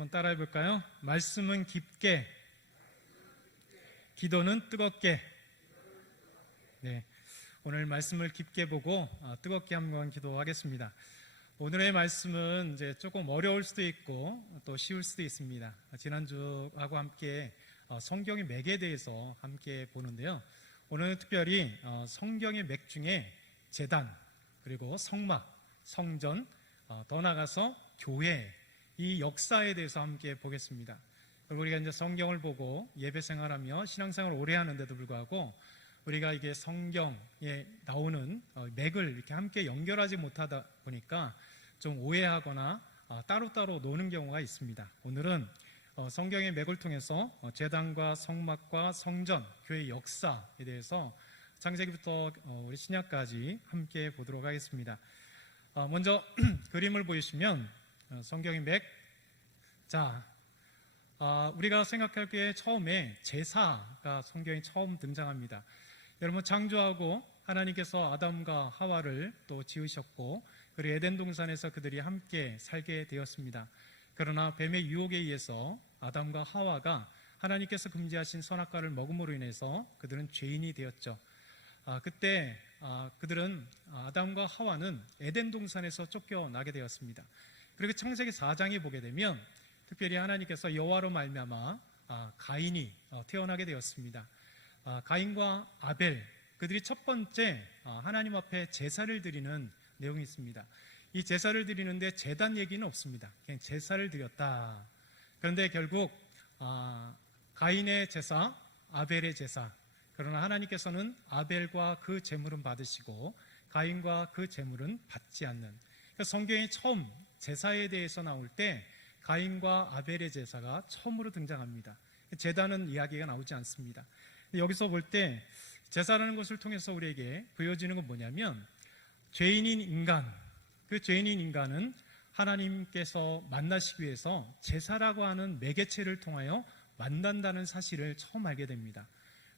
한번 따라해 볼까요? 말씀은 깊게, 기도는 뜨겁게. 네, 오늘 말씀을 깊게 보고 뜨겁게 한번 기도하겠습니다. 오늘의 말씀은 이제 조금 어려울 수도 있고 또 쉬울 수도 있습니다. 지난주하고 함께 성경의 맥에 대해서 함께 보는데요. 오늘은 특별히 성경의 맥 중에 제단, 그리고 성막, 성전, 더 나아가서 교회, 이 역사에 대해서 함께 보겠습니다. 우리가 이제 성경을 보고 예배 생활하며 신앙생활을 오래 하는데도 불구하고 우리가 이게 성경에 나오는 맥을 이렇게 함께 연결하지 못하다 보니까 좀 오해하거나 따로따로 노는 경우가 있습니다. 오늘은 성경의 맥을 통해서 제단과 성막과 성전, 교회 역사에 대해서 창세기부터 우리 신약까지 함께 보도록 하겠습니다. 먼저 그림을 보시면 성경의 맥, 자, 우리가 생각할 때 처음에 제사가 성경에 처음 등장합니다. 여러분, 창조하고 하나님께서 아담과 하와를 또 지으셨고, 그리고 에덴 동산에서 그들이 함께 살게 되었습니다. 그러나 뱀의 유혹에 의해서 아담과 하와가 하나님께서 금지하신 선악과를 먹음으로 인해서 그들은 죄인이 되었죠. 그때 그들은 아담과 하와는 에덴 동산에서 쫓겨나게 되었습니다. 그리고 창세기 4장에 보게 되면 특별히 하나님께서 여호와로 말미암아 가인이 태어나게 되었습니다. 가인과 아벨, 그들이 첫 번째 하나님 앞에 제사를 드리는 내용이 있습니다. 이 제사를 드리는데 제단 얘기는 없습니다. 그냥 제사를 드렸다. 그런데 결국 가인의 제사, 아벨의 제사, 그러나 하나님께서는 아벨과 그 제물은 받으시고 가인과 그 제물은 받지 않는, 그러니까 성경에 처음 제사에 대해서 나올 때 가인과 아벨의 제사가 처음으로 등장합니다. 제단은 이야기가 나오지 않습니다. 여기서 볼 때 제사라는 것을 통해서 우리에게 보여지는 건 뭐냐면, 죄인인 인간, 그 죄인인 인간은 하나님께서 만나시기 위해서 제사라고 하는 매개체를 통하여 만난다는 사실을 처음 알게 됩니다.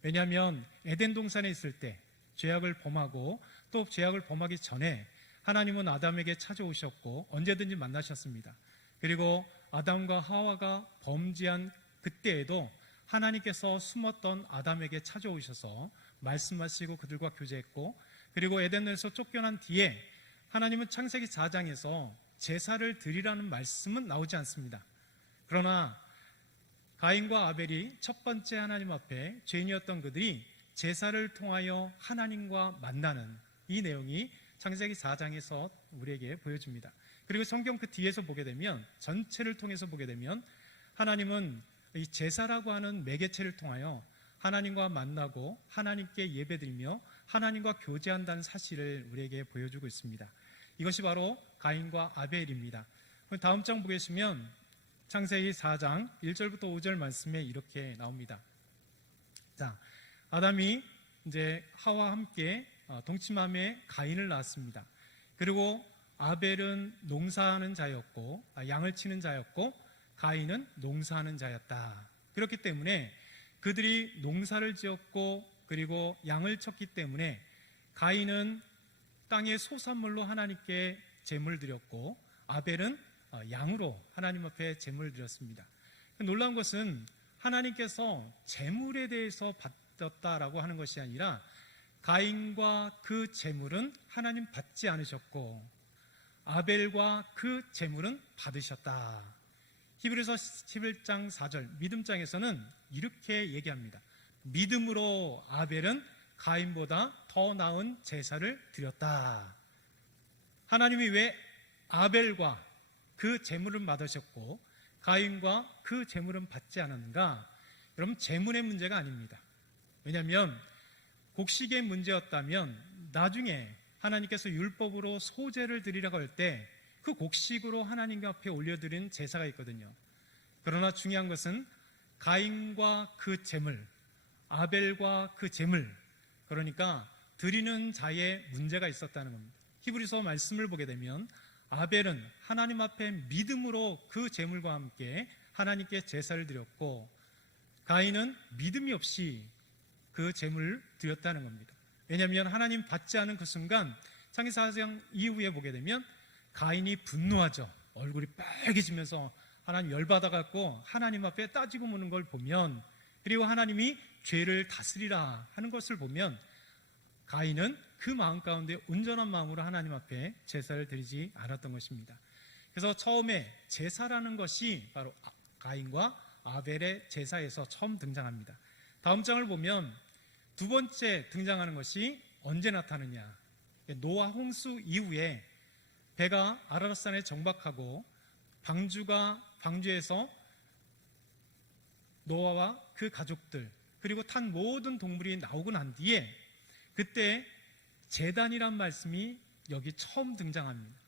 왜냐하면 에덴 동산에 있을 때 죄악을 범하고 또 죄악을 범하기 전에 하나님은 아담에게 찾아오셨고 언제든지 만나셨습니다. 그리고 아담과 하와가 범죄한 그때에도 하나님께서 숨었던 아담에게 찾아오셔서 말씀하시고 그들과 교제했고, 그리고 에덴에서 쫓겨난 뒤에 하나님은 창세기 4장에서 제사를 드리라는 말씀은 나오지 않습니다. 그러나 가인과 아벨이 첫 번째 하나님 앞에 죄인이었던 그들이 제사를 통하여 하나님과 만나는 이 내용이 창세기 4장에서 우리에게 보여줍니다. 그리고 성경 그 뒤에서 보게 되면, 전체를 통해서 보게 되면 하나님은 이 제사라고 하는 매개체를 통하여 하나님과 만나고 하나님께 예배드리며 하나님과 교제한다는 사실을 우리에게 보여주고 있습니다. 이것이 바로 가인과 아벨입니다. 다음 장 보시면 창세기 4장 1절부터 5절 말씀에 이렇게 나옵니다. 자, 아담이 이제 하와 함께 동침함에 가인을 낳았습니다. 그리고 아벨은 농사하는 자였고, 양을 치는 자였고, 가인은 농사하는 자였다. 그렇기 때문에 그들이 농사를 지었고 그리고 양을 쳤기 때문에 가인은 땅의 소산물로 하나님께 제물을 드렸고, 아벨은 양으로 하나님 앞에 제물을 드렸습니다. 놀라운 것은 하나님께서 제물에 대해서 받았다라고 하는 것이 아니라 가인과 그 제물은 하나님 받지 않으셨고 아벨과 그 제물은 받으셨다. 히브리서 11장 4절 믿음장에서는 이렇게 얘기합니다. 믿음으로 아벨은 가인보다 더 나은 제사를 드렸다. 하나님이 왜 아벨과 그 제물은 받으셨고 가인과 그 제물은 받지 않았는가? 여러분, 제물의 문제가 아닙니다. 왜냐하면 곡식의 문제였다면 나중에 하나님께서 율법으로 소제를 드리라고 할 때 그 곡식으로 하나님 앞에 올려드린 제사가 있거든요. 그러나 중요한 것은 가인과 그 제물, 아벨과 그 제물, 그러니까 드리는 자의 문제가 있었다는 겁니다. 히브리서 말씀을 보게 되면 아벨은 하나님 앞에 믿음으로 그 제물과 함께 하나님께 제사를 드렸고 가인은 믿음이 없이 그 제물을 드렸다는 겁니다. 왜냐하면 하나님 받지 않은 그 순간 창세기 4장 이후에 보게 되면 가인이 분노하죠. 얼굴이 빨개지면서 하나님 열받아갖고 하나님 앞에 따지고 묻는 걸 보면, 그리고 하나님이 죄를 다스리라 하는 것을 보면 가인은 그 마음 가운데 온전한 마음으로 하나님 앞에 제사를 드리지 않았던 것입니다. 그래서 처음에 제사라는 것이 바로 가인과 아벨의 제사에서 처음 등장합니다. 다음 장을 보면 두 번째 등장하는 것이 언제 나타나느냐, 노아 홍수 이후에 배가 아라랏산에 정박하고 방주에서 노아와 그 가족들 그리고 탄 모든 동물이 나오고 난 뒤에 그때 제단이란 말씀이 여기 처음 등장합니다.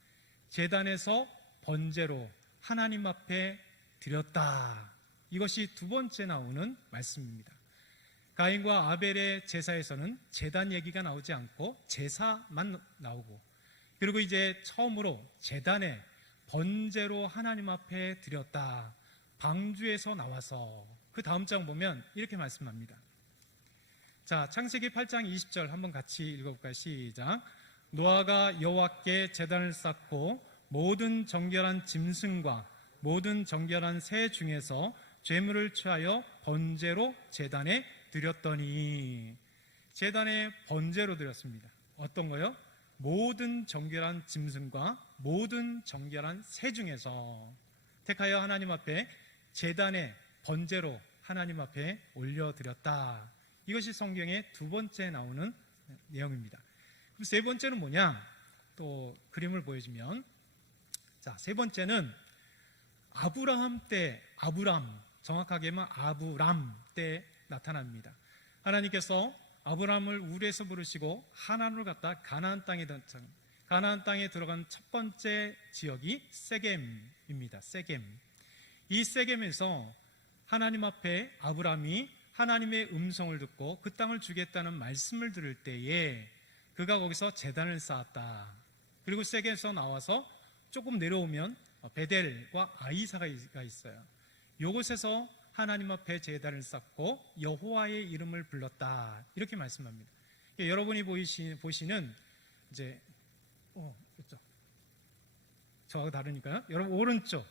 제단에서 번제로 하나님 앞에 드렸다. 이것이 두 번째 나오는 말씀입니다. 가인과 아벨의 제사에서는 제단 얘기가 나오지 않고 제사만 나오고, 그리고 이제 처음으로 제단에 번제로 하나님 앞에 드렸다. 방주에서 나와서 그 다음 장 보면 이렇게 말씀합니다. 자, 창세기 8장 20절 한번 같이 읽어볼까요? 시작. 노아가 여호와께 제단을 쌓고 모든 정결한 짐승과 모든 정결한 새 중에서 죄물을 취하여 번제로 제단에 드렸더니, 제단에 번제로 드렸습니다. 어떤 거요? 모든 정결한 짐승과 모든 정결한 새 중에서 택하여 하나님 앞에 제단에 번제로 하나님 앞에 올려드렸다. 이것이 성경의 두 번째 나오는 내용입니다. 그럼 세 번째는 뭐냐? 또 그림을 보여주면, 자, 세 번째는 아브라함 때, 정확하게 하면 아브람 때 나타납니다. 하나님께서 아브라함을 우르에서 부르시고 하나님을 갖다 가나안 땅에 들어간 첫 번째 지역이 세겜입니다. 세겜. 이 세겜에서 하나님 앞에 아브라함이 하나님의 음성을 듣고 그 땅을 주겠다는 말씀을 들을 때에 그가 거기서 제단을 쌓았다. 그리고 세겜에서 나와서 조금 내려오면 베델과 아이사가 있어요. 이곳에서 하나님 앞에 제단을 쌓고 여호와의 이름을 불렀다. 이렇게 말씀합니다. 여러분이 보시는 이제 이쪽, 저하고 다르니까요. 여러분 오른쪽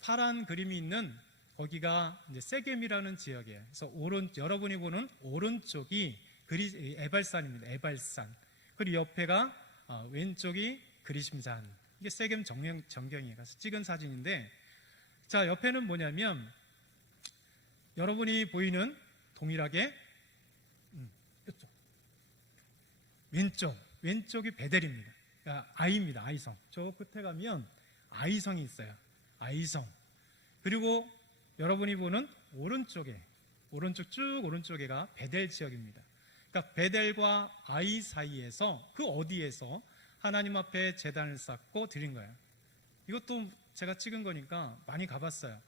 파란 그림이 있는 거기가 이제 세겜이라는 지역이에요. 그래서 여러분이 보는 오른쪽이 에발산입니다. 에발산. 그리고 옆에가 왼쪽이 그리심산. 이게 세겜 전경에 가서 찍은 사진인데, 자, 옆에는 뭐냐면 여러분이 보이는 동일하게 왼쪽이 베델입니다. 그러니까 아이입니다. 아이성. 저 끝에 가면 아이성이 있어요. 아이성. 그리고 여러분이 보는 오른쪽 쭉 오른쪽에가 베델 지역입니다. 그러니까 베델과 아이 사이에서, 그 어디에서 하나님 앞에 제단을 쌓고 드린 거예요. 이것도 제가 찍은 거니까 많이 가봤어요.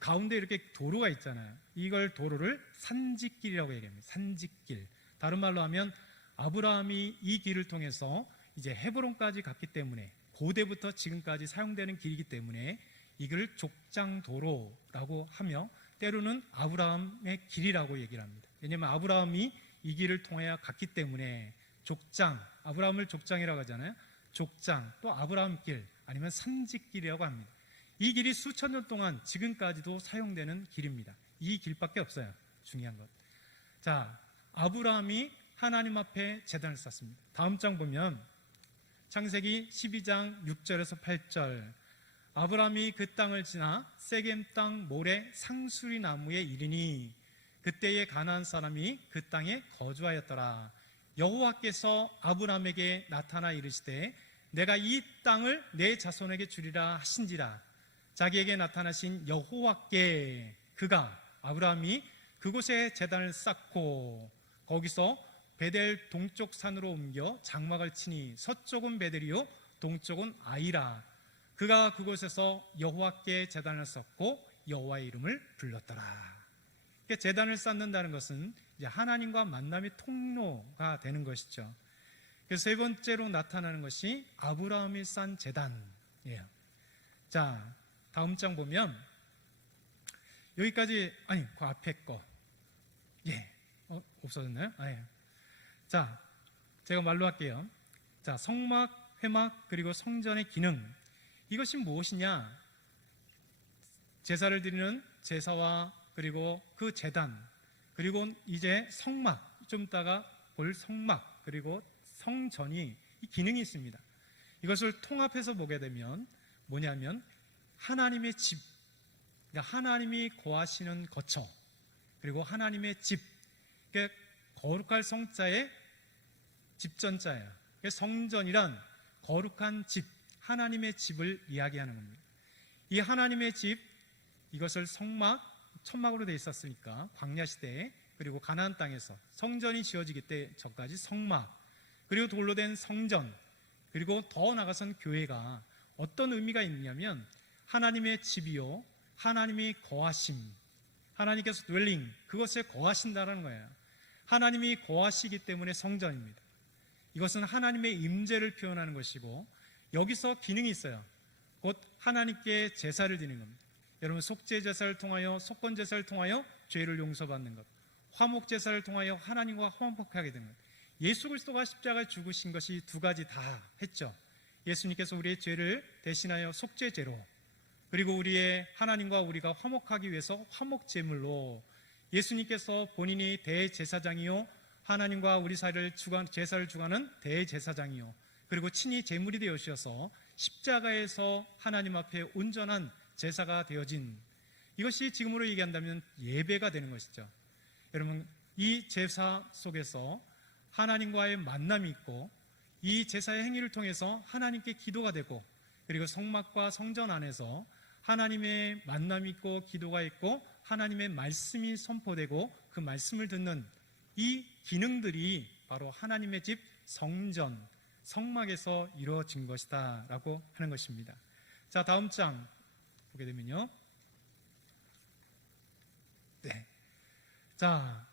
가운데 이렇게 도로가 있잖아요. 이걸 도로를 산지길이라고 얘기합니다. 산지길. 다른 말로 하면 아브라함이 이 길을 통해서 이제 헤브론까지 갔기 때문에, 고대부터 지금까지 사용되는 길이기 때문에 이 길을 족장도로라고 하며 때로는 아브라함의 길이라고 얘기를 합니다. 왜냐하면 아브라함이 이 길을 통하여 갔기 때문에 아브라함을 족장이라고 하잖아요. 족장, 또 아브라함길, 아니면 산지길이라고 합니다. 이 길이 수천 년 동안 지금까지도 사용되는 길입니다. 이 길밖에 없어요. 중요한 것. 자, 아브라함이 하나님 앞에 제단을 쌓습니다. 다음 장 보면 창세기 12장 6절에서 8절, 아브라함이 그 땅을 지나 세겜 땅 모래 상수리 나무에 이르니 그때의 가나안 사람이 그 땅에 거주하였더라. 여호와께서 아브라함에게 나타나 이르시되 내가 이 땅을 내 자손에게 주리라 하신지라. 자기에게 나타나신 여호와께 아브라함이 그곳에 제단을 쌓고 거기서 베델 동쪽 산으로 옮겨 장막을 치니 서쪽은 베델이요 동쪽은 아이라. 그가 그곳에서 여호와께 제단을 쌓고 여호와의 이름을 불렀더라. 제단을 쌓는다는 것은 이제 하나님과 만남의 통로가 되는 것이죠. 그래서 세 번째로 나타나는 것이 아브라함이 쌓은 제단이에요. 자, 다음 장 보면 여기까지, 그 앞에 거. 없어졌나요? 자, 제가 말로 할게요. 자, 성막, 회막, 그리고 성전의 기능. 이것이 무엇이냐? 제사를 드리는 제사와 그리고 그 제단, 그리고 이제 성막, 좀 이따가 볼 성막, 그리고 성전이 이 기능이 있습니다. 이것을 통합해서 보게 되면 뭐냐면 하나님의 집, 그러니까 하나님이 거하시는 거처, 그리고 하나님의 집, 그러니까 거룩할 성자의 집전자예요. 성전이란 거룩한 집, 하나님의 집을 이야기하는 겁니다. 이 하나님의 집, 이것을 성막, 천막으로 되어 있었으니까 광야 시대에, 그리고 가나안 땅에서 성전이 지어지기 때 전까지 성막, 그리고 돌로 된 성전, 그리고 더 나아가선 교회가 어떤 의미가 있냐면 하나님의 집이요, 하나님이 거하심, 하나님께서 dwelling, 그것에 거하신다는 거예요. 하나님이 거하시기 때문에 성전입니다. 이것은 하나님의 임재를 표현하는 것이고, 여기서 기능이 있어요. 곧 하나님께 제사를 드리는 겁니다. 여러분, 속죄 제사를 통하여, 속건 제사를 통하여 죄를 용서받는 것, 화목 제사를 통하여 하나님과 화목하게 되는 것. 예수 그리스도가 십자가에 죽으신 것이 두 가지 다 했죠. 예수님께서 우리의 죄를 대신하여 속죄제로, 그리고 우리의 하나님과 우리가 화목하기 위해서 화목제물로, 예수님께서 본인이 대제사장이요, 하나님과 우리 사이를 제사를 주관하는 대제사장이요, 그리고 친히 제물이 되어주셔서 십자가에서 하나님 앞에 온전한 제사가 되어진, 이것이 지금으로 얘기한다면 예배가 되는 것이죠. 여러분, 이 제사 속에서 하나님과의 만남이 있고, 이 제사의 행위를 통해서 하나님께 기도가 되고, 그리고 성막과 성전 안에서 하나님의 만남이 있고 기도가 있고 하나님의 말씀이 선포되고 그 말씀을 듣는 이 기능들이 바로 하나님의 집 성전, 성막에서 이루어진 것이다 라고 하는 것입니다. 자, 다음 장 보게 되면요, 네. 자,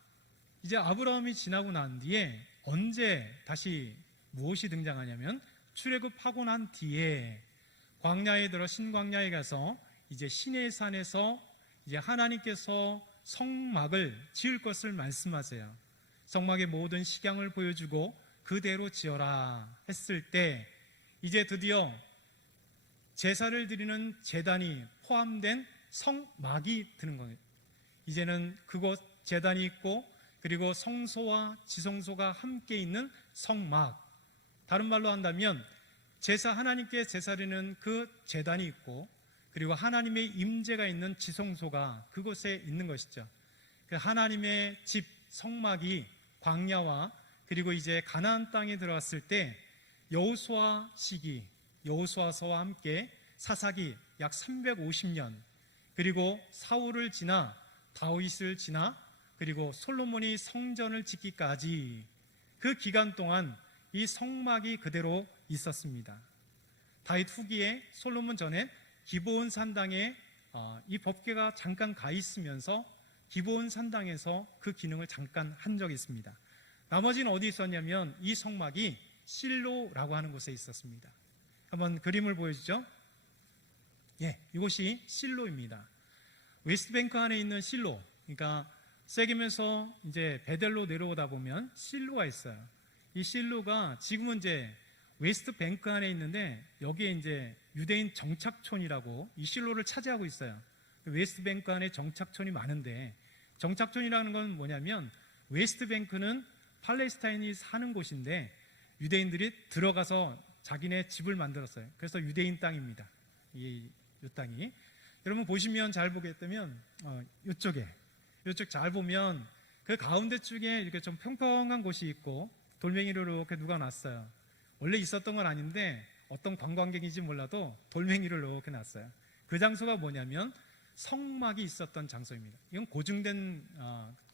이제 아브라함이 지나고 난 뒤에 언제 다시 무엇이 등장하냐면 출애굽하고 난 뒤에 광야에 들어 신광야에 가서 이제 시내 산에서 이제 하나님께서 성막을 지을 것을 말씀하세요. 성막의 모든 식양을 보여주고 그대로 지어라 했을 때 이제 드디어 제사를 드리는 제단이 포함된 성막이 드는 거예요. 이제는 그곳 제단이 있고 그리고 성소와 지성소가 함께 있는 성막, 다른 말로 한다면 제사, 하나님께 제사드리는 그 제단이 있고 그리고 하나님의 임재가 있는 지성소가 그곳에 있는 것이죠. 그 하나님의 집 성막이 광야와 그리고 이제 가나안 땅에 들어왔을 때 여호수아 시기, 여호수아서와 함께 사사기 약 350년, 그리고 사울을 지나 다윗을 지나 그리고 솔로몬이 성전을 짓기까지 그 기간 동안 이 성막이 그대로 있었습니다. 다윗 후기에 솔로몬 전에 기브온 산당에 이 법궤가 잠깐 가 있으면서 기브온 산당에서 그 기능을 잠깐 한 적이 있습니다. 나머지는 어디 있었냐면 이 성막이 실로라고 하는 곳에 있었습니다. 한번 그림을 보여주죠. 예, 이곳이 실로입니다. 웨스트뱅크 안에 있는 실로, 그러니까 세겜에서 이제 베델로 내려오다 보면 실로가 있어요. 이 실로가 지금은 이제 웨스트뱅크 안에 있는데 여기에 이제 유대인 정착촌이라고 이 실로를 차지하고 있어요. 웨스트뱅크 안에 정착촌이 많은데, 정착촌이라는 건 뭐냐면 웨스트뱅크는 팔레스타인이 사는 곳인데 유대인들이 들어가서 자기네 집을 만들었어요. 그래서 유대인 땅입니다. 이 땅이. 여러분 보시면 잘 보겠다면 이쪽 잘 보면 그 가운데 쪽에 이렇게 좀 평평한 곳이 있고 돌멩이로 이렇게 누가 놨어요. 원래 있었던 건 아닌데 어떤 관광객인지 몰라도 돌멩이를 이렇게 놨어요. 그 장소가 뭐냐면 성막이 있었던 장소입니다. 이건 고증된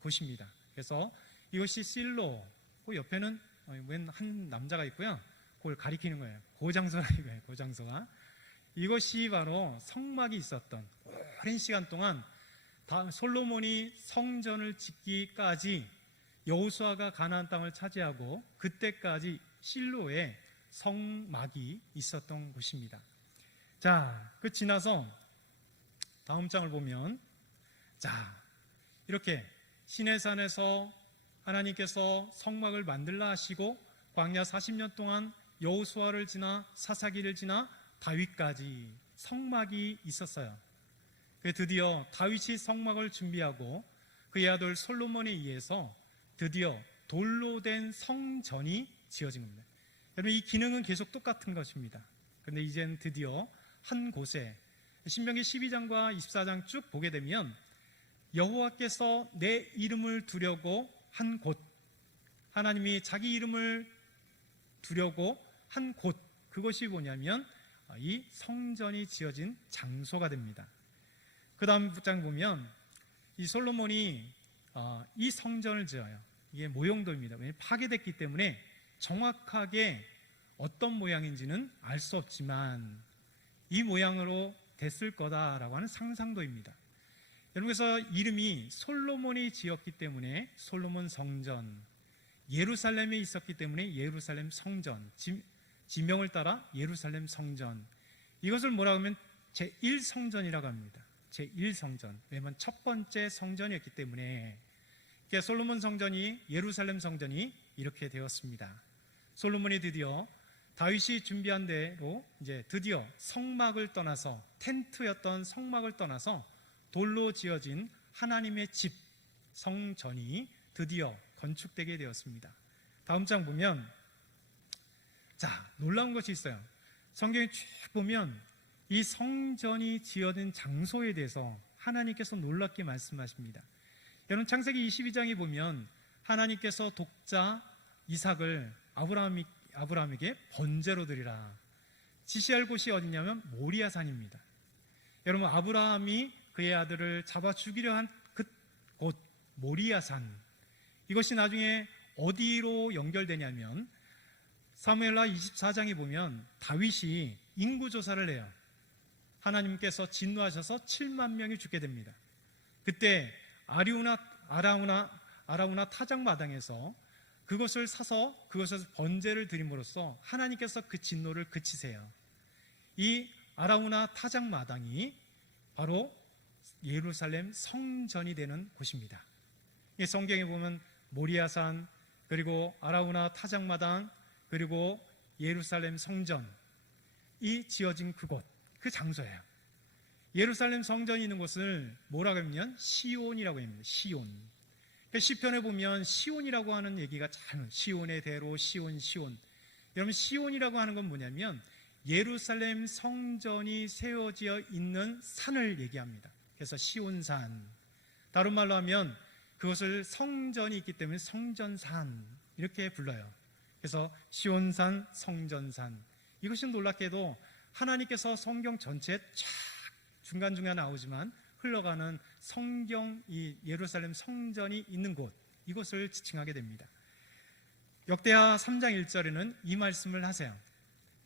곳입니다. 그래서 이것이 실로, 그 옆에는 웬 한 남자가 있고요. 그걸 가리키는 거예요. 그 장소라 이거예요. 그 장소가. 이것이 바로 성막이 있었던 오랜 시간 동안 솔로몬이 성전을 짓기까지 여호수아가 가나안 땅을 차지하고 그때까지 실로에 성막이 있었던 곳입니다. 자, 그 지나서 다음 장을 보면, 자, 이렇게 시내산에서 하나님께서 성막을 만들라 하시고 광야 40년 동안 여호수아를 지나 사사기를 지나 다윗까지 성막이 있었어요. 드디어 다윗이 성막을 준비하고 그의 아들 솔로몬에 의해서 드디어 돌로 된 성전이 지어진 겁니다. 여러분, 이 기능은 계속 똑같은 것입니다. 그런데 이제는 드디어 한 곳에, 신명기 12장과 24장 쭉 보게 되면 여호와께서 내 이름을 두려고 한 곳, 하나님이 자기 이름을 두려고 한 곳, 그것이 뭐냐면 이 성전이 지어진 장소가 됩니다. 그 다음 장 보면 이 솔로몬이 이 성전을 지어요. 이게 모형도입니다. 왜냐하면 파괴됐기 때문에 정확하게 어떤 모양인지는 알 수 없지만 이 모양으로 됐을 거다라고 하는 상상도입니다. 여러분, 그래서 이름이 솔로몬이 지었기 때문에 솔로몬 성전, 예루살렘에 있었기 때문에 예루살렘 성전, 지명을 따라 예루살렘 성전, 이것을 뭐라고 하면 제1성전이라고 합니다. 제1성전. 왜냐하면 첫 번째 성전이었기 때문에. 그러니까 솔로몬 성전이, 예루살렘 성전이 이렇게 되었습니다. 솔로몬이 드디어 다윗이 준비한 대로 이제 드디어 성막을 떠나서, 텐트였던 성막을 떠나서 돌로 지어진 하나님의 집, 성전이 드디어 건축되게 되었습니다. 다음 장 보면, 자, 놀라운 것이 있어요. 성경에 쭉 보면 이 성전이 지어진 장소에 대해서 하나님께서 놀랍게 말씀하십니다. 여러분, 창세기 22장에 보면 하나님께서 독자 이삭을 아브라함에게 번제로 드리라 지시할 곳이 어디냐면 모리아산입니다. 여러분, 아브라함이 그의 아들을 잡아 죽이려 한 그곳 모리아산, 이것이 나중에 어디로 연결되냐면 사무엘하 24장에 보면 다윗이 인구조사를 해요. 하나님께서 진노하셔서 7만 명이 죽게 됩니다. 그때 아라우나 타작마당에서 그것을 사서 그것에서 번제를 드림으로써 하나님께서 그 진노를 그치세요. 이 아라우나 타작마당이 바로 예루살렘 성전이 되는 곳입니다. 이 성경에 보면 모리아산, 그리고 아라우나 타작마당, 그리고 예루살렘 성전, 이 지어진 그곳, 그 장소예요. 예루살렘 성전이 있는 곳을 뭐라고 하면 시온이라고 합니다. 시온. 시편에 보면 시온이라고 하는 얘기가 잘, 시온의 대로 시온. 여러분, 시온이라고 하는 건 뭐냐면 예루살렘 성전이 세워져 있는 산을 얘기합니다. 그래서 시온산. 다른 말로 하면 그것을 성전이 있기 때문에 성전산, 이렇게 불러요. 그래서 시온산, 성전산. 이것이 놀랍게도 하나님께서 성경 전체에 쫙 중간중간 나오지만 흘러가는 성경, 이 예루살렘 성전이 있는 곳, 이것을 지칭하게 됩니다. 역대하 3장 1절에는 이 말씀을 하세요.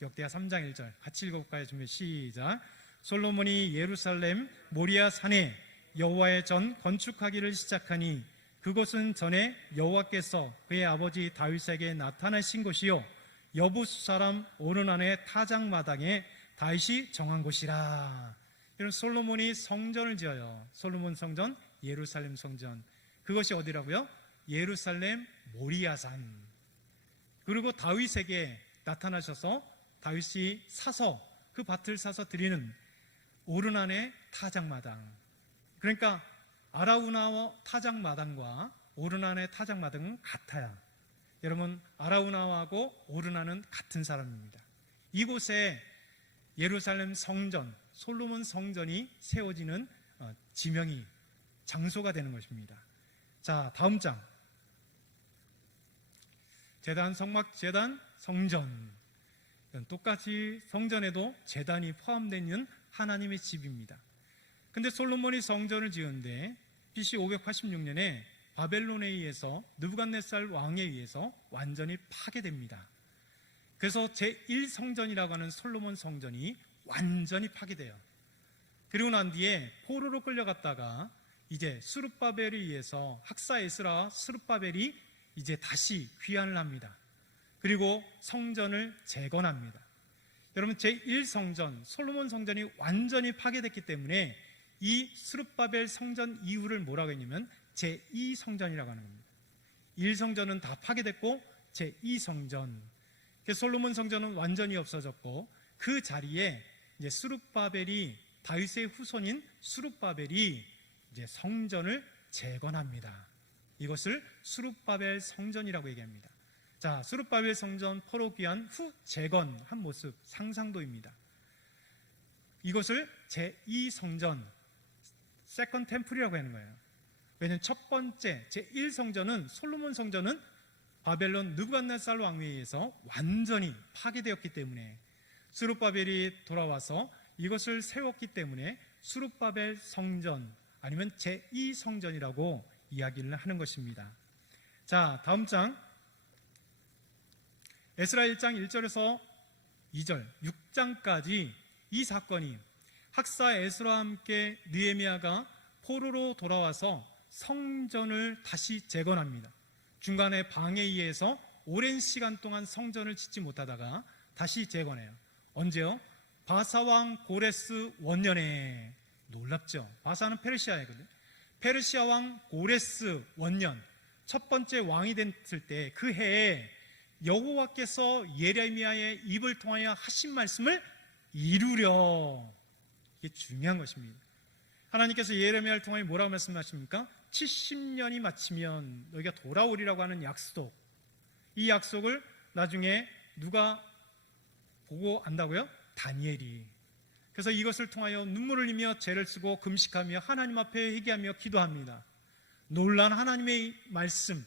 역대하 3장 1절 같이 읽어볼까요? 준비 시작. 솔로몬이 예루살렘 모리아 산에 여호와의 전 건축하기를 시작하니 그곳은 전에 여호와께서 그의 아버지 다윗에게 나타나신 곳이요 여부수 사람 오르난의 타작마당에 다윗이 정한 곳이라. 이런 솔로몬이 성전을 지어요. 솔로몬 성전, 예루살렘 성전. 그것이 어디라고요? 예루살렘 모리아산. 그리고 다윗에게 나타나셔서 다윗이 사서, 그 밭을 사서 드리는 오르난의 타작마당. 그러니까 아라우나와 타작마당과 오르난의 타작마당은 같아요. 여러분, 아라우나하고 오르난은 같은 사람입니다. 이곳에 예루살렘 성전, 솔로몬 성전이 세워지는 지명이, 장소가 되는 것입니다. 자, 다음 장. 제단, 성막, 제단, 성전. 똑같이 성전에도 제단이 포함되어 있는 하나님의 집입니다. 근데 솔로몬이 성전을 지었는데 BC 586년에 바벨론에 의해서 느부갓네살 왕에 의해서 완전히 파괴됩니다. 그래서 제1성전이라고 하는 솔로몬 성전이 완전히 파괴돼요. 그리고 난 뒤에 포로로 끌려갔다가 이제 스룹바벨에 의해서 학사 에스라 스룹바벨이 이제 다시 귀환을 합니다. 그리고 성전을 재건합니다. 여러분, 제1성전 솔로몬 성전이 완전히 파괴됐기 때문에 이 스룹바벨 성전 이후를 뭐라고 했냐면 제2성전이라고 하는 겁니다. 1성전은 다 파괴됐고 제2성전, 솔로몬 성전은 완전히 없어졌고 그 자리에 이제 스룹바벨이 다윗의 후손인 스룹바벨이 이제 성전을 재건합니다. 이것을 스룹바벨 성전이라고 얘기합니다. 자, 스룹바벨 성전 포로기한 후 재건한 모습 상상도입니다. 이것을 제2성전, 세컨 템플이라고 하는 거예요. 왜냐하면 첫 번째 제1성전은 솔로몬 성전은 바벨론 느부갓네살 왕에 의해서 완전히 파괴되었기 때문에 스룹바벨이 돌아와서 이것을 세웠기 때문에 스룹바벨 성전 아니면 제2성전이라고 이야기를 하는 것입니다. 자, 다음 장 에스라 1장 1절에서 2절 6장까지 이 사건이 학사 에스라와 함께 느헤미야가 포로로 돌아와서 성전을 다시 재건합니다. 중간에 방해에 의해서 오랜 시간 동안 성전을 짓지 못하다가 다시 재건해요. 언제요? 바사왕 고레스 원년에. 놀랍죠? 바사는 페르시아이거든요. 페르시아 왕 고레스 원년 첫 번째 왕이 됐을 때 그 해에 여호와께서 예레미야의 입을 통하여 하신 말씀을 이루려. 이게 중요한 것입니다. 하나님께서 예레미야를 통하여 뭐라고 말씀하십니까? 70년이 마치면 너희가 돌아오리라고 하는 약속. 이 약속을 나중에 누가 보고 안다고요? 다니엘이. 그래서 이것을 통하여 눈물을 흘리며 죄를 쓰고 금식하며 하나님 앞에 회개하며 기도합니다. 놀란 하나님의 말씀.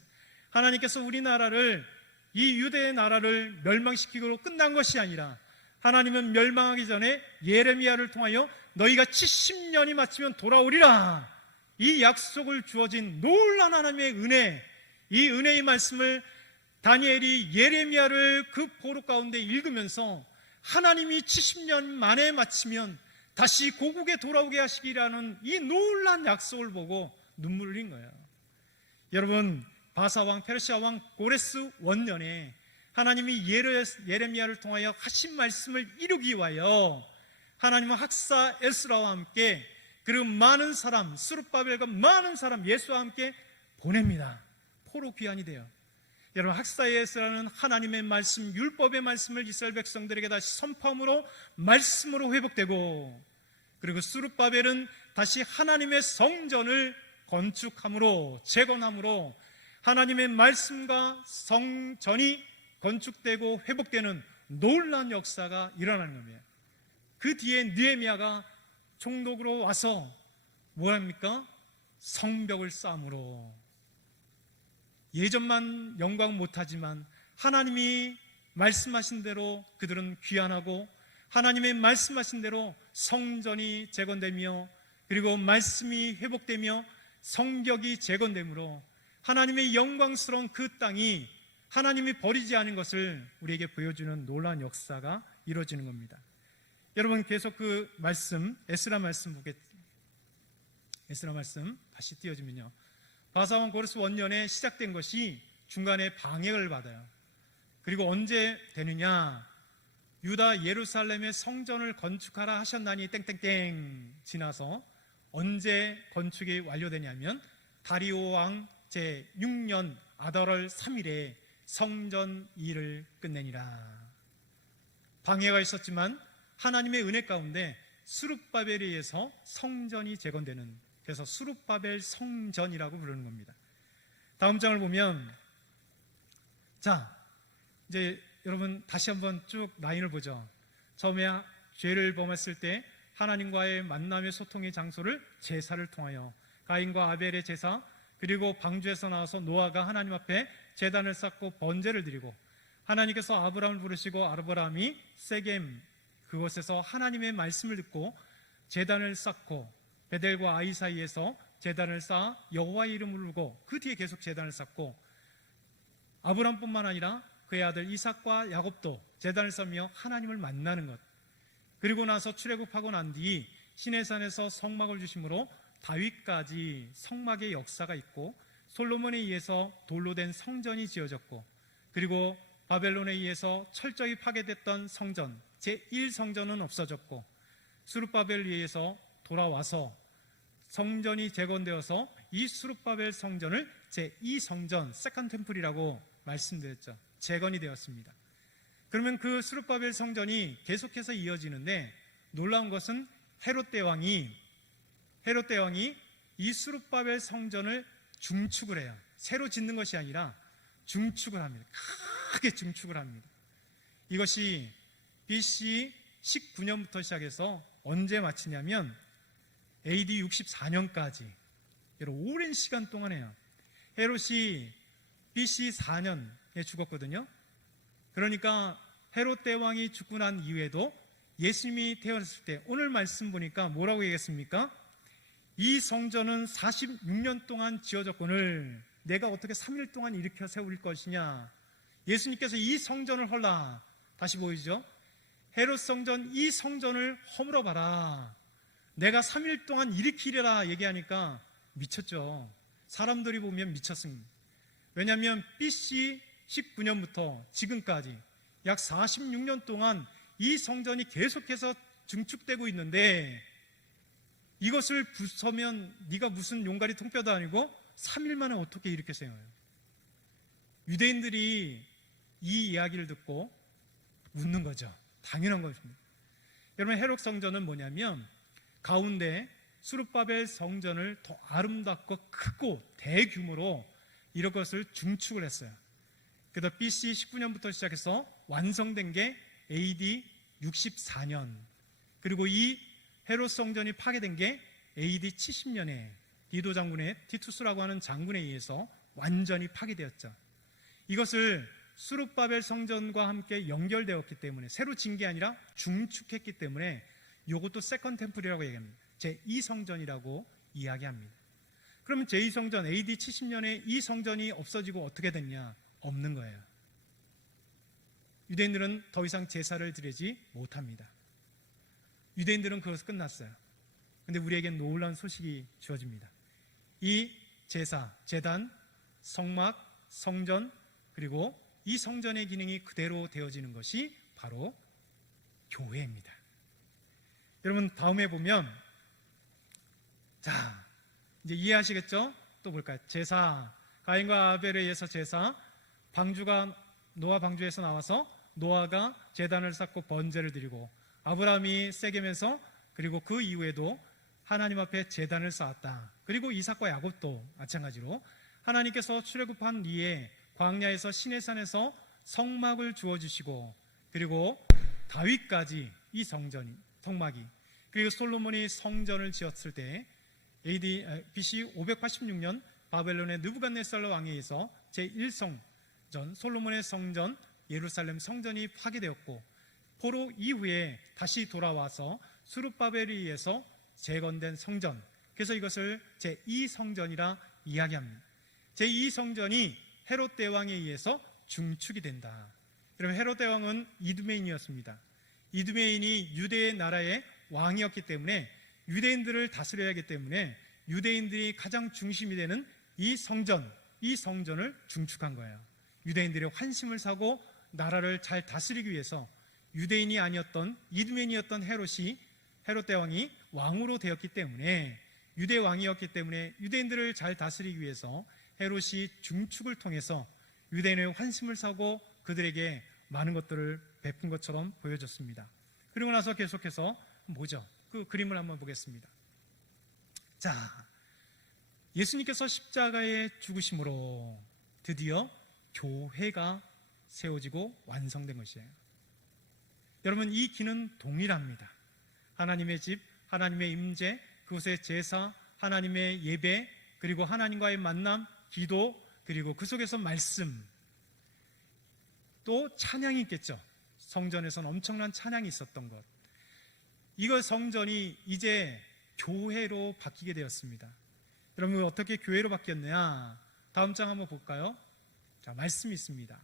하나님께서 우리나라를, 이 유대의 나라를 멸망시키고 끝난 것이 아니라 하나님은 멸망하기 전에 예레미야를 통하여 너희가 70년이 마치면 돌아오리라. 이 약속을 주어진 놀라운 하나님의 은혜, 이 은혜의 말씀을 다니엘이 예레미야를 그 포로 가운데 읽으면서 하나님이 70년 만에 마치면 다시 고국에 돌아오게 하시기라는 이 놀라운 약속을 보고 눈물을 흘린 거예요. 여러분, 바사왕 페르시아왕 고레스 원년에 하나님이 예레미야를 통하여 하신 말씀을 이루기 위하여 하나님은 학사 에스라와 함께 그리고 많은 사람, 스룹바벨과 많은 사람 예수와 함께 보냅니다. 포로 귀환이 돼요. 여러분, 학사 에스라는 하나님의 말씀, 율법의 말씀을 이스라엘 백성들에게 다시 선포함으로 말씀으로 회복되고, 그리고 스룹바벨은 다시 하나님의 성전을 건축함으로, 재건함으로 하나님의 말씀과 성전이 건축되고 회복되는 놀라운 역사가 일어나는 겁니다. 그 뒤에 느헤미야가 총독으로 와서 뭐합니까? 성벽을 쌓음으로. 예전만 영광 못하지만 하나님이 말씀하신 대로 그들은 귀환하고 하나님의 말씀하신 대로 성전이 재건되며 그리고 말씀이 회복되며 성벽이 재건되므로 하나님의 영광스러운 그 땅이 하나님이 버리지 않은 것을 우리에게 보여주는 놀라운 역사가 이루어지는 겁니다. 여러분, 계속 그 말씀, 에스라 말씀 보겠습니다. 에스라 말씀 다시 띄워주면요, 바사왕 고레스 원년에 시작된 것이 중간에 방해를 받아요. 그리고 언제 되느냐? 유다 예루살렘의 성전을 건축하라 하셨나니 땡땡땡 지나서 언제 건축이 완료되냐면 다리오 왕 제6년 아달월 3일에 성전 일을 끝내니라. 방해가 있었지만 하나님의 은혜 가운데 스룹바벨에 의해서 성전이 재건되는, 그래서 스룹바벨 성전이라고 부르는 겁니다. 다음 장을 보면, 자, 이제 여러분 다시 한번 쭉 라인을 보죠. 처음에 죄를 범했을 때 하나님과의 만남의 소통의 장소를 제사를 통하여, 가인과 아벨의 제사, 그리고 방주에서 나와서 노아가 하나님 앞에 제단을 쌓고 번제를 드리고, 하나님께서 아브라함을 부르시고 아브라함이 세겜 그곳에서 하나님의 말씀을 듣고 제단을 쌓고 베델과 아이 사이에서 제단을 쌓아 여호와의 이름을 부르고 그 뒤에 계속 제단을 쌓고, 아브라함뿐만 아니라 그의 아들 이삭과 야곱도 제단을 쌓으며 하나님을 만나는 것. 그리고 나서 출애굽하고 난 뒤 시내산에서 성막을 주심으로 다윗까지 성막의 역사가 있고, 솔로몬에 의해서 돌로 된 성전이 지어졌고, 그리고 바벨론에 의해서 철저히 파괴됐던 성전 제1성전은 없어졌고, 스룹바벨에 의해서 돌아와서 성전이 재건되어서 이 스룹바벨 성전을 제2성전 세컨 템플이라고 말씀드렸죠. 재건이 되었습니다. 그러면 그 스룹바벨 성전이 계속해서 이어지는데 놀라운 것은 헤롯 대왕이 이 스룹바벨 성전을 중축을 해요. 새로 짓는 것이 아니라 중축을 합니다. 크게 중축을 합니다. 이것이 BC 19년부터 시작해서 언제 마치냐면 AD 64년까지 오랜 시간 동안 해요. 헤롯이 BC 4년에 죽었거든요. 그러니까 헤롯 대왕이 죽고 난 이후에도 예수님이 태어났을 때 오늘 말씀 보니까 뭐라고 얘기했습니까? 이 성전은 46년 동안 지어졌거늘 내가 어떻게 3일 동안 일으켜 세울 것이냐. 예수님께서 이 성전을 헐라. 다시 보이죠? 헤롯 성전, 이 성전을 허물어 봐라. 내가 3일 동안 일으키리라 얘기하니까 미쳤죠. 사람들이 보면 미쳤습니다. 왜냐하면 BC 19년부터 지금까지 약 46년 동안 이 성전이 계속해서 증축되고 있는데 이것을 부서면 네가 무슨 용가리 통뼈도 아니고 3일 만에 어떻게 이렇게 세워요? 유대인들이 이 이야기를 듣고 묻는 거죠. 당연한 것입니다. 여러분, 헤롯 성전은 뭐냐면 가운데 스룹바벨 성전을 더 아름답고 크고 대규모로 이런 것을 중축을 했어요. 그래서 BC 19년부터 시작해서 완성된 게 AD 64년, 그리고 이 헤롯 성전이 파괴된 게 AD 70년에 디도 장군의 티투스라고 하는 장군에 의해서 완전히 파괴되었죠. 이것을 스룹바벨 성전과 함께 연결되었기 때문에 새로 진 게 아니라 중축했기 때문에 이것도 세컨 템플이라고 얘기합니다. 제2성전이라고 이야기합니다. 그러면 제2성전 AD 70년에 이 성전이 없어지고 어떻게 됐냐? 없는 거예요. 유대인들은 더 이상 제사를 드리지 못합니다. 유대인들은 그것서 끝났어요. 그런데 우리에겐 놀라운 소식이 주어집니다. 이 제사, 제단, 성막, 성전, 그리고 이 성전의 기능이 그대로 되어지는 것이 바로 교회입니다. 여러분, 다음에 보면 자, 이제 이해하시겠죠? 또 볼까요? 제사, 가인과 아벨에 의해서 제사, 방주가 노아 방주에서 나와서 노아가 제단을 쌓고 번제를 드리고 아브라함이 세겜에서 그리고 그 이후에도 하나님 앞에 제단을 쌓았다. 그리고 이삭과 야곱도 마찬가지로 하나님께서 출애굽한 뒤에 광야에서 시내산에서 성막을 주어주시고 그리고 다윗까지 이 성막이 그리고 솔로몬이 성전을 지었을 때 BC 586년 바벨론의 느부갓네살 왕에 의해서 제1성전 솔로몬의 성전 예루살렘 성전이 파괴되었고 포로 이후에 다시 돌아와서 스룹바벨에 의해서 재건된 성전, 그래서 이것을 제2성전이라 이야기합니다. 제2성전이 헤롯 대왕에 의해서 중축이 된다. 여러분, 헤롯 대왕은 이두메인이었습니다. 이두메인이 유대 나라의 왕이었기 때문에 유대인들을 다스려야 하기 때문에 유대인들이 가장 중심이 되는 이 성전을 중축한 거예요. 유대인들의 환심을 사고 나라를 잘 다스리기 위해서 유대인이 아니었던 이두메인이었던 헤롯 대왕이 왕으로 되었기 때문에 유대 왕이었기 때문에 유대인들을 잘 다스리기 위해서 헤롯이 중축을 통해서 유대인의 환심을 사고 그들에게 많은 것들을 베푼 것처럼 보여졌습니다. 그리고 나서 계속해서 뭐죠? 그 그림을 한번 보겠습니다. 자, 예수님께서 십자가에 죽으심으로 드디어 교회가 세워지고 완성된 것이에요. 여러분, 이 길은 동일합니다. 하나님의 집, 하나님의 임재, 그곳의 제사, 하나님의 예배, 그리고 하나님과의 만남, 기도, 그리고 그 속에서 말씀, 또 찬양이 있겠죠. 성전에서는 엄청난 찬양이 있었던 것. 이거 성전이 이제 교회로 바뀌게 되었습니다. 여러분, 어떻게 교회로 바뀌었느냐? 다음 장 한번 볼까요? 자, 말씀이 있습니다.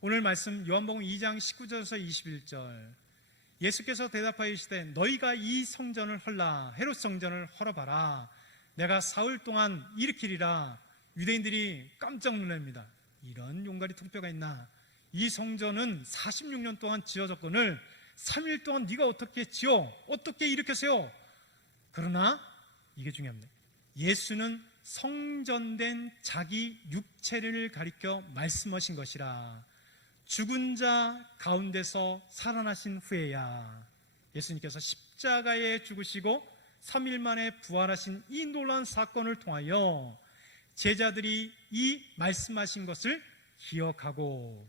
오늘 말씀 요한복음 2장 19절에서 21절. 예수께서 대답하여 이르시되 너희가 이 성전을 헐라, 헤롯 성전을 헐어봐라. 내가 사흘 동안 일으키리라. 유대인들이 깜짝 놀랍니다. 이런 용가리 통뼈가 있나? 이 성전은 46년 동안 지어졌거늘 3일 동안 네가 어떻게 지어? 어떻게 일으켰어요? 그러나 이게 중요합니다. 예수는 성전된 자기 육체를 가리켜 말씀하신 것이라. 죽은 자 가운데서 살아나신 후에야. 예수님께서 십자가에 죽으시고 3일 만에 부활하신 이 놀라운 사건을 통하여 제자들이 이 말씀하신 것을 기억하고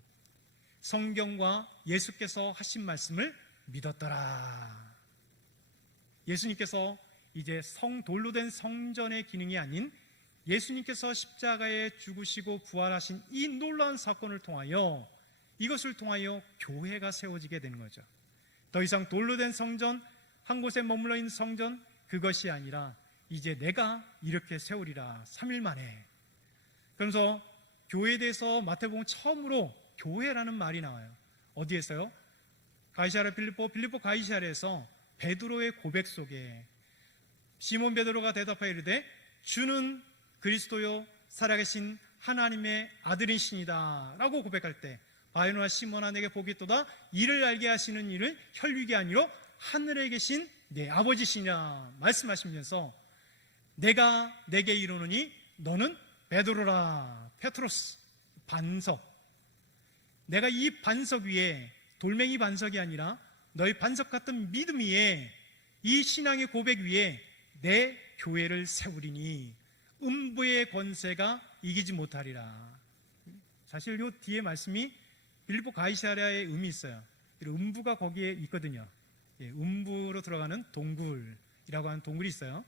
성경과 예수께서 하신 말씀을 믿었더라. 예수님께서 이제 돌로 된 성전의 기능이 아닌 예수님께서 십자가에 죽으시고 부활하신 이 놀라운 사건을 통하여 이것을 통하여 교회가 세워지게 되는 거죠. 더 이상 돌로 된 성전, 한 곳에 머물러 있는 성전, 그것이 아니라 이제 내가 이렇게 세우리라. 3일 만에. 그러면서 교회에 대해서 마태복음 처음으로 교회라는 말이 나와요. 어디에서요? 가이사랴 빌립보 가이사랴에서 베드로의 고백 속에 시몬 베드로가 대답하여 이르되 주는 그리스도요 살아계신 하나님의 아들이시니다 라고 고백할 때 바요나 시몬아 내게 복이 있도다 이를 알게 하시는 이를 혈육이 아니로 하늘에 계신 내 아버지시냐 말씀하시면서 내가 내게 이르노니 너는 베드로라. 페트로스 반석. 내가 이 반석 위에 돌멩이 반석이 아니라 너희 반석 같은 믿음 위에 이 신앙의 고백 위에 내 교회를 세우리니 음부의 권세가 이기지 못하리라. 사실 요 뒤에 말씀이 빌립보 가이사랴의 음이 있어요. 음부가 거기에 있거든요. 음부로 들어가는 동굴이라고 하는 동굴이 있어요.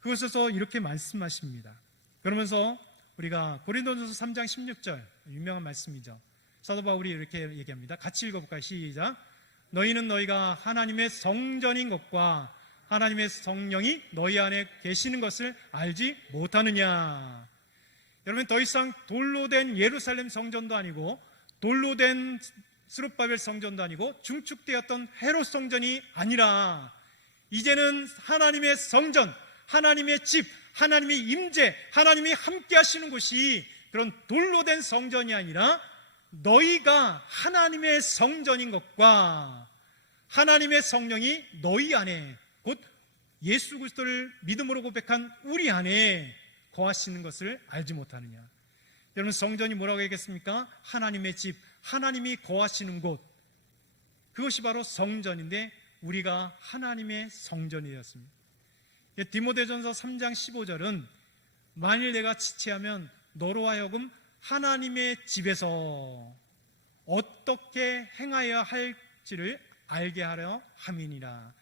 그것에서 이렇게 말씀하십니다. 그러면서 우리가 고린도전서 3장 16절 유명한 말씀이죠. 사도 바울이 이렇게 얘기합니다. 같이 읽어볼까요? 시작. 너희는 너희가 하나님의 성전인 것과 하나님의 성령이 너희 안에 계시는 것을 알지 못하느냐. 여러분 더 이상 돌로 된 예루살렘 성전도 아니고 돌로 된 스룹바벨 성전도 아니고 중축되었던 헤롯 성전이 아니라 이제는 하나님의 성전, 하나님의 집, 하나님의 임재, 하나님이 함께 하시는 곳이 그런 돌로 된 성전이 아니라 너희가 하나님의 성전인 것과 하나님의 성령이 너희 안에 곧 예수 그리스도를 믿음으로 고백한 우리 안에 거하시는 것을 알지 못하느냐. 여러분 성전이 뭐라고 얘기했습니까? 하나님의 집, 하나님이 거하시는 곳. 그것이 바로 성전인데 우리가 하나님의 성전이 되었습니다. 디모데전서 3장 15절은 만일 내가 지체하면 너로 하여금 하나님의 집에서 어떻게 행하여야 할지를 알게 하려 함이니라.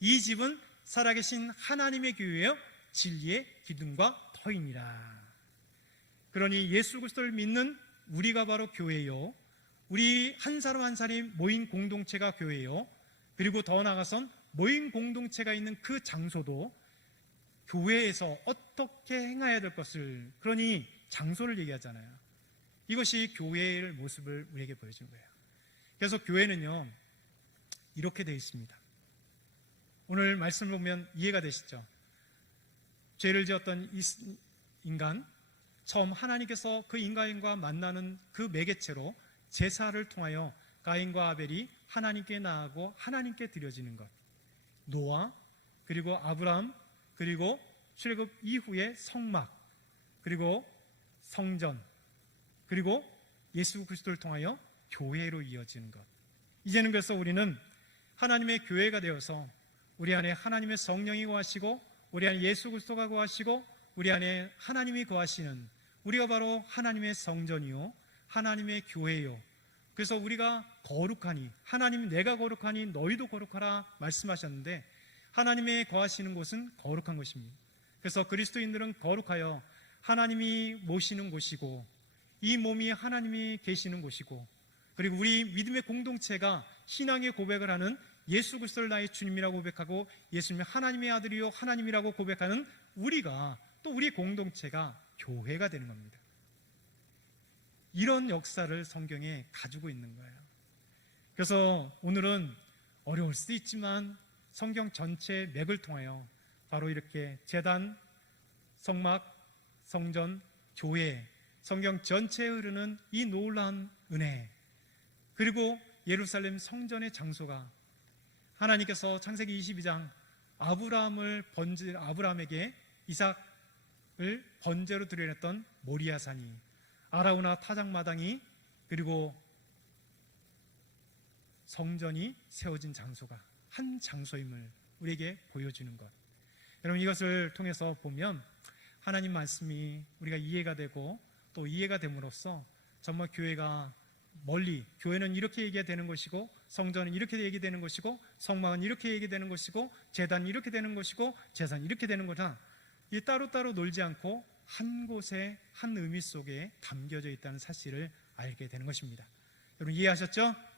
이 집은 살아계신 하나님의 교회여 진리의 기둥과 터이니라. 그러니 예수 그리스도를 믿는 우리가 바로 교회요, 우리 한 사람 한 사람이 모인 공동체가 교회요, 그리고 더 나아가선 모인 공동체가 있는 그 장소도 교회에서 어떻게 행해야 될 것을, 그러니 장소를 얘기하잖아요. 이것이 교회의 모습을 우리에게 보여준 거예요. 그래서 교회는요 이렇게 되어 있습니다. 오늘 말씀을 보면 이해가 되시죠? 죄를 지었던 인간, 처음 하나님께서 그 인간과 만나는 그 매개체로 제사를 통하여 가인과 아벨이 하나님께 나아가고 하나님께 드려지는 것, 노아, 그리고 아브라함, 그리고 출애굽 이후의 성막, 그리고 성전, 그리고 예수 그리스도를 통하여 교회로 이어지는 것. 이제는 그래서 우리는 하나님의 교회가 되어서 우리 안에 하나님의 성령이 거하시고 우리 안에 예수 그리스도가 거하시고 우리 안에 하나님이 거하시는, 우리가 바로 하나님의 성전이요 하나님의 교회요. 그래서 우리가 거룩하니, 하나님 내가 거룩하니 너희도 거룩하라 말씀하셨는데 하나님의 거하시는 곳은 거룩한 것입니다. 그래서 그리스도인들은 거룩하여 하나님이 모시는 곳이고 이 몸이 하나님이 계시는 곳이고, 그리고 우리 믿음의 공동체가 신앙의 고백을 하는 예수 그리스도를 나의 주님이라고 고백하고 예수님이 하나님의 아들이요 하나님이라고 고백하는 우리가, 또 우리 공동체가 교회가 되는 겁니다. 이런 역사를 성경에 가지고 있는 거예요. 그래서 오늘은 어려울 수도 있지만 성경 전체의 맥을 통하여 바로 이렇게 제단, 성막, 성전, 교회, 성경 전체에 흐르는 이 놀라운 은혜, 그리고 예루살렘 성전의 장소가 하나님께서 창세기 22장 아브라함에게 이삭을 번제로 드려냈던 모리아산이, 아라우나 타작마당이, 그리고 성전이 세워진 장소가 한 장소임을 우리에게 보여주는 것. 여러분, 이것을 통해서 보면 하나님 말씀이 우리가 이해가 되고 또 이해가 됨으로써 정말 교회가 멀리, 교회는 이렇게 얘기되는 것이고 성전은 이렇게 얘기되는 것이고 성막은 이렇게 얘기되는 것이고 제단은 이렇게 되는 것이고 제사는 이렇게 되는 거다, 이 따로따로 놀지 않고 한 곳에 한 의미 속에 담겨져 있다는 사실을 알게 되는 것입니다. 여러분, 이해하셨죠?